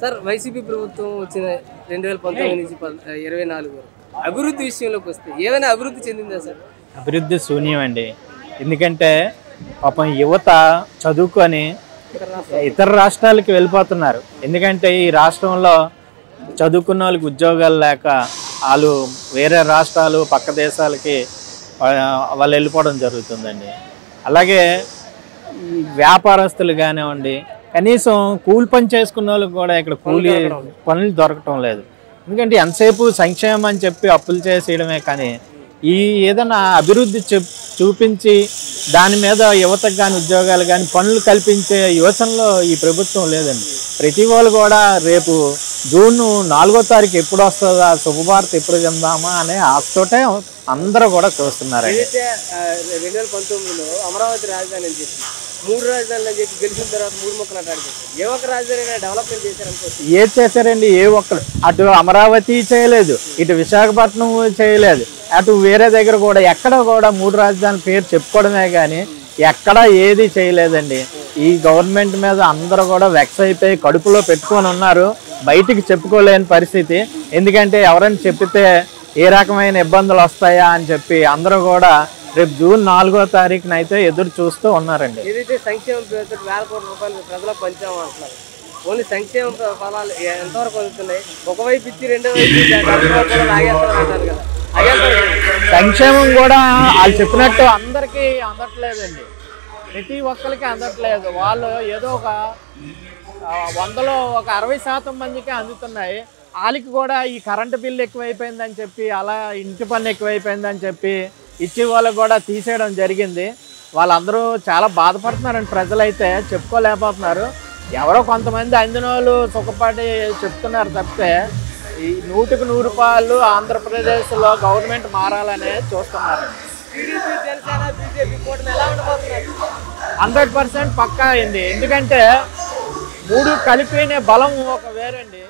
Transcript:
Sir YCP ప్రభుత్వం వచ్చిన 2019 నుంచి 24 వరకు అభివృద్ధి విషయంలోకి వస్తే ఏమైనా అభివృద్ధి చెందిందా సార్? అభివృద్ధి శూన్యం అండి. ఎందుకంటే పాపం యువత చదువుకొని ఇతర రాష్ట్రాలకి వెళ్ళిపోతున్నారు. ఎందుకంటే ఈ రాష్ట్రంలో చదువుకున్న వాళ్ళకి ఉద్యోగాలు లేక వాళ్ళు వేరే రాష్ట్రాలు పక్క దేశాలకి వాళ్ళు వెళ్ళిపోవడం జరుగుతుందండి. అలాగే ఈ వ్యాపారస్తులు కానివ్వండి, కనీసం కూలి పని చేసుకున్న వాళ్ళకి కూడా ఇక్కడ కూలి పనులు దొరకటం లేదు. ఎందుకంటే ఎంతసేపు సంక్షేమం అని చెప్పి అప్పులు చేసేయడమే కానీ ఈ ఏదైనా అభివృద్ధి చూపించి దాని మీద యువతకు కానీ ఉద్యోగాలు కానీ పనులు కల్పించే యోచనలో ఈ ప్రభుత్వం లేదండి. ప్రతి వాళ్ళు కూడా రేపు జూన్ 4వ తారీఖు ఎప్పుడు వస్తుందా, శుభవార్త ఎప్పుడు చెందామా అనే ఆశతోటే అందరూ కూడా చూస్తున్నారండి. 2019లో అమరావతి రాజధాని అని చెప్పి 3 రాజధానులు అని చెప్పి గెలిచిన తర్వాత 3 ముక్కలు అటాడుతుంది. ఏ ఒక్క రాజధాని డెవలప్మెంట్ చేశారనుకోవచ్చు. ఏది చేశారండి? ఏ ఒక్కరు అటు అమరావతి చేయలేదు, ఇటు విశాఖపట్నం చేయలేదు, అటు వేరే దగ్గర కూడా ఎక్కడ కూడా 3 రాజధానుల పేరు చెప్పుకోవడమే కానీ ఎక్కడ ఏది చేయలేదండి. ఈ గవర్నమెంట్ మీద అందరూ కూడా వెక్స్ అయిపోయి కడుపులో పెట్టుకొని ఉన్నారు. బయటికి చెప్పుకోలేని పరిస్థితి. ఎందుకంటే ఎవరైనా చెప్పితే ఏ రకమైన ఇబ్బందులు వస్తాయా అని చెప్పి అందరూ కూడా రేపు జూన్ 4వ తారీఖున అయితే ఎదురు చూస్తూ ఉన్నారండి. ఏదైతే సంక్షేమ పేరుతో వేల కోట్ల రూపాయలు ప్రజలకు పంచాము అంటున్నారు. ఓన్లీ సంక్షేమ ఫలాలు ఎంతవరకు అందుతున్నాయి? ఒకవైపు ఇచ్చి రెండో వైపు లాగేస్తారు కదా. సంక్షేమం కూడా వాళ్ళు చెప్పినట్టు అందరికీ అందట్లేదండి. ప్రతి ఒక్కరికి అందట్లేదు. వాళ్ళు ఏదో ఒక 100లో ఒక 60% మందికి అందుతున్నాయి. వాళ్ళకి కూడా ఈ కరెంటు బిల్లు ఎక్కువైపోయిందని చెప్పి, అలా ఇంటి పన్ను ఎక్కువైపోయిందని చెప్పి ఇచ్చే వాళ్ళకు కూడా తీసేయడం జరిగింది. వాళ్ళందరూ చాలా బాధపడుతున్నారండి. ప్రజలైతే చెప్పుకోలేకపోతున్నారు. ఎవరో కొంతమంది అందిన వాళ్ళు సుఖపాటి చెప్తున్నారు తప్పితే ఈ 100కి 100 రూపాయలు ఆంధ్రప్రదేశ్లో గవర్నమెంట్ మారాలనే చూస్తున్నారు. 100% పక్కా అయింది. ఎందుకంటే 3 కలిపిన బలం ఒక వేరండి.